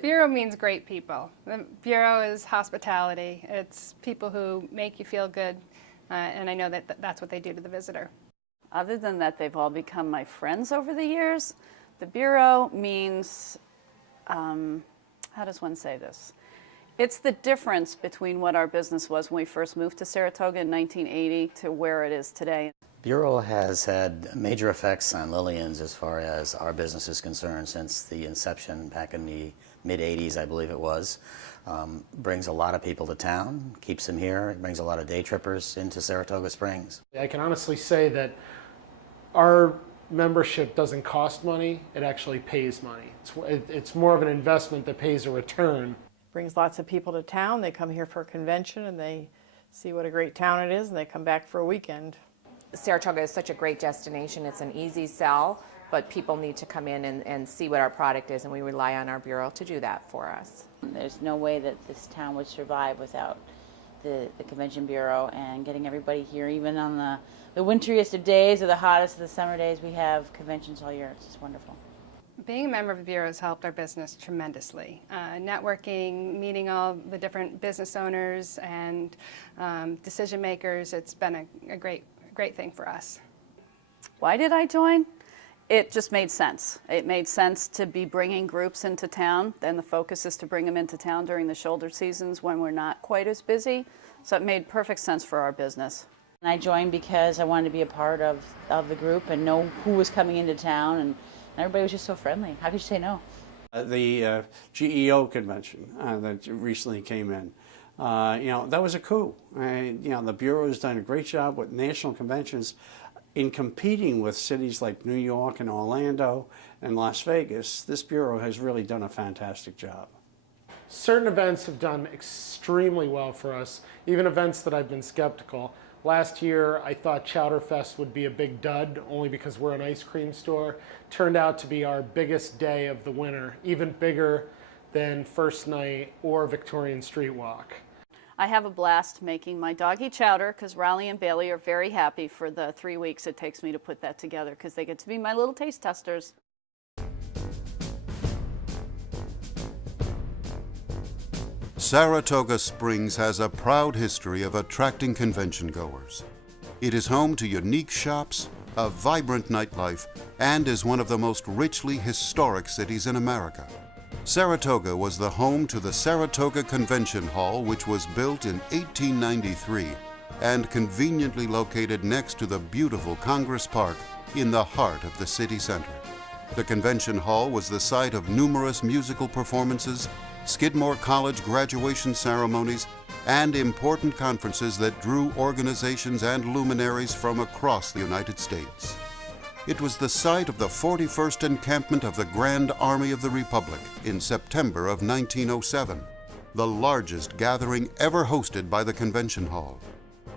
Bureau means great people. The Bureau is hospitality. It's people who make you feel good, and I know that that's what they do to the visitor. Other than that, they've all become my friends over the years. The Bureau means, how does one say this? It's the difference between what our business was when we first moved to Saratoga in 1980 to where it is today. Bureau has had major effects on Lillian's as far as our business is concerned since the inception back in the mid-'80s, I believe it was. Brings a lot of people to town, keeps them here, it brings a lot of day trippers into Saratoga Springs. I can honestly say that our membership doesn't cost money, it actually pays money. It's more of an investment that pays a return. Brings lots of people to town. They come here for a convention and they see what a great town it is and they come back for a weekend. Saratoga is such a great destination. It's an easy sell, but people need to come in and see what our product is, and we rely on our Bureau to do that for us. There's no way that this town would survive without the Convention Bureau and getting everybody here, even on the winteriest of days or the hottest of the summer days. We have conventions all year. It's just wonderful. Being a member of the Bureau has helped our business tremendously. Networking, meeting all the different business owners and decision makers, it's been a great thing for us. Why did I join? It just made sense. It made sense to be bringing groups into town, and the focus is to bring them into town during the shoulder seasons when we're not quite as busy. So it made perfect sense for our business. And I joined because I wanted to be a part of the group and know who was coming into town, and everybody was just so friendly. How could you say no? The GEO convention that recently came in, that was a coup. The Bureau has done a great job with national conventions in competing with cities like New York and Orlando and Las Vegas. This Bureau has really done a fantastic job. Certain events have done extremely well for us, even events that I've been skeptical. Last year, I thought Chowder Fest would be a big dud, only because we're an ice cream store. Turned out to be our biggest day of the winter, even bigger than First Night or Victorian Street Walk. I have a blast making my doggy chowder because Riley and Bailey are very happy for the 3 weeks it takes me to put that together because they get to be my little taste testers. Saratoga Springs has a proud history of attracting convention goers. It is home to unique shops, a vibrant nightlife, and is one of the most richly historic cities in America. Saratoga was the home to the Saratoga Convention Hall, which was built in 1893 and conveniently located next to the beautiful Congress Park in the heart of the city center. The Convention Hall was the site of numerous musical performances, Skidmore College graduation ceremonies, and important conferences that drew organizations and luminaries from across the United States. It was the site of the 41st encampment of the Grand Army of the Republic in September of 1907, the largest gathering ever hosted by the Convention Hall.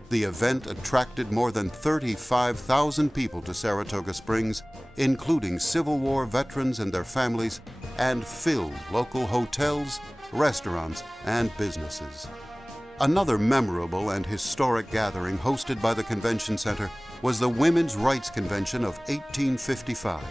The event attracted more than 35,000 people to Saratoga Springs, including Civil War veterans and their families, and filled local hotels, restaurants, and businesses. Another memorable and historic gathering hosted by the Convention Center was the Women's Rights Convention of 1855.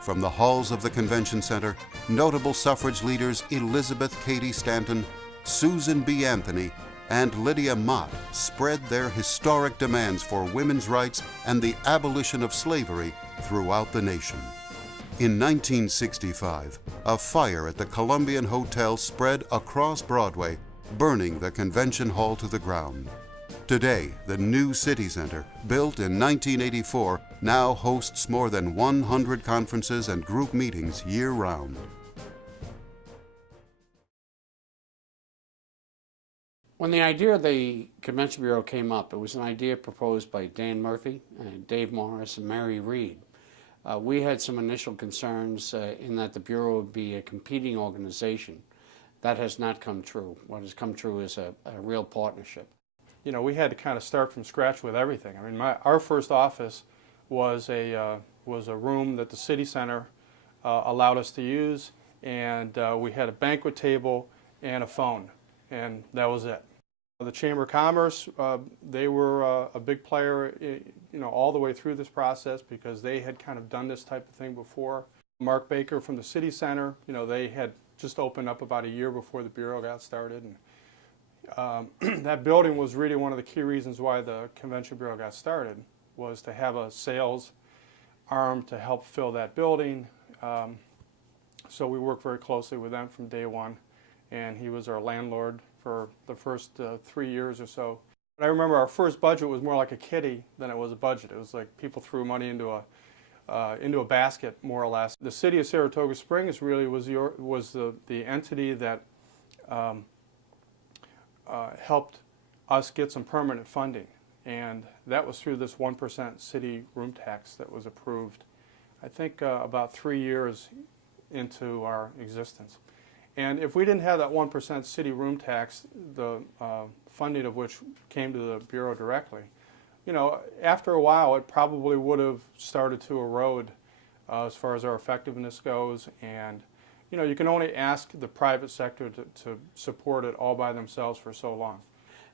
From the halls of the Convention Center, notable suffrage leaders Elizabeth Cady Stanton, Susan B. Anthony, and Lydia Mott spread their historic demands for women's rights and the abolition of slavery throughout the nation. In 1965, a fire at the Columbian Hotel spread across Broadway, burning the convention hall to the ground. Today, the new City Center, built in 1984, now hosts more than 100 conferences and group meetings year-round. When the idea of the Convention Bureau came up, it was an idea proposed by Dan Murphy, Dave Morris, and Mary Reed. We had some initial concerns in that the Bureau would be a competing organization. That has not come true. What has come true is a real partnership. We had to kind of start from scratch with everything. I mean, our first office was a room that the City Center allowed us to use, and we had a banquet table and a phone, and that was it. The Chamber of Commerce, they were a big player, all the way through this process because they had kind of done this type of thing before. Mark Baker from the City Center, they had just opened up about a year before the Bureau got started. And that building was really one of the key reasons why the Convention Bureau got started, was to have a sales arm to help fill that building. So we worked very closely with them from day one, and he was our landlord for the first 3 years or so. But I remember our first budget was more like a kitty than it was a budget. It was like people threw money into a basket, more or less. The city of Saratoga Springs really was the entity that helped us get some permanent funding, and that was through this 1% city room tax that was approved, I think about 3 years into our existence. And if we didn't have that 1% city room tax, the funding of which came to the Bureau directly, you know, after a while it probably would have started to erode as far as our effectiveness goes. And you know, you can only ask the private sector to support it all by themselves for so long.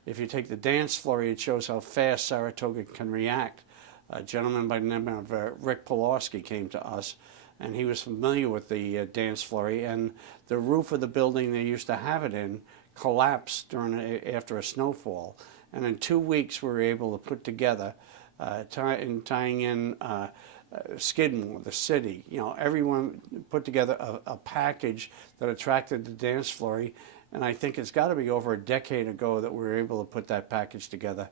If you take the dance flurry, it shows how fast Saratoga can react. A gentleman by the name of Rick Pulaski came to us, and he was familiar with the dance flurry, and the roof of the building they used to have it in collapsed after a snowfall. And in 2 weeks we were able to put together, tying in Skidmore, the city, you know, everyone put together a package that attracted the dance flurry. And I think it's got to be over a decade ago that we were able to put that package together.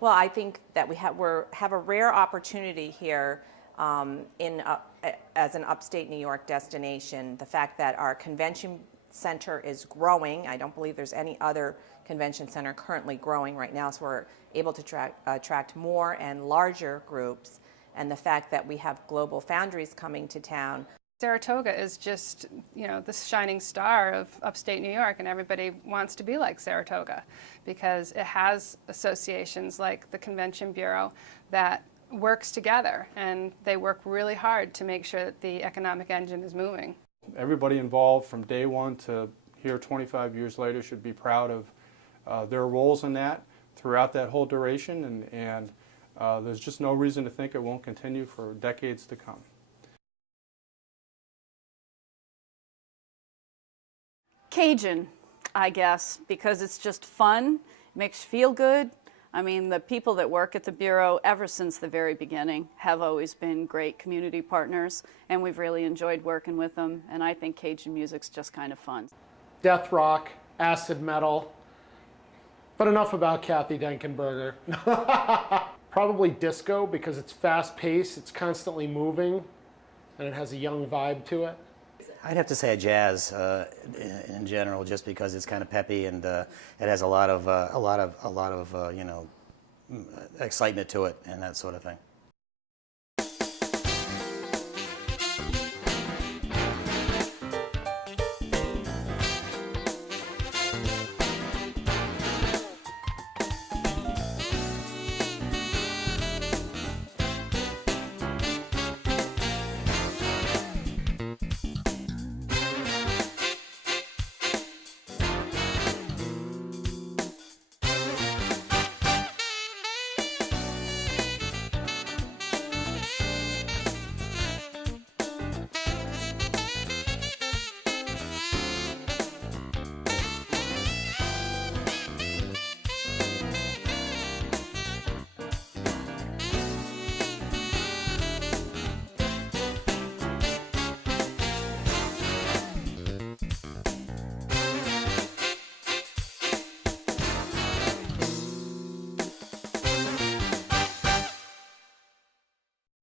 Well, I think that we have a rare opportunity here as an upstate New York destination. The fact that our convention center is growing. I don't believe there's any other convention center currently growing right now, so we're able to attract more and larger groups. And the fact that we have global foundries coming to town. Saratoga is just, you know, the shining star of upstate New York, and everybody wants to be like Saratoga because it has associations like the Convention Bureau that works together, and they work really hard to make sure that the economic engine is moving. Everybody involved from day one to here 25 years later should be proud of their roles in that throughout that whole duration, and there's just no reason to think it won't continue for decades to come. Cajun, I guess, because it's just fun, makes you feel good. I mean, the people that work at the Bureau, ever since the very beginning, have always been great community partners, and we've really enjoyed working with them, and I think Cajun music's just kind of fun. Death rock, acid metal, but enough about Kathy Denkenberger. Probably disco, because it's fast-paced, it's constantly moving, and it has a young vibe to it. I'd have to say jazz in general, just because it's kind of peppy and it has a lot of you know, excitement to it and that sort of thing.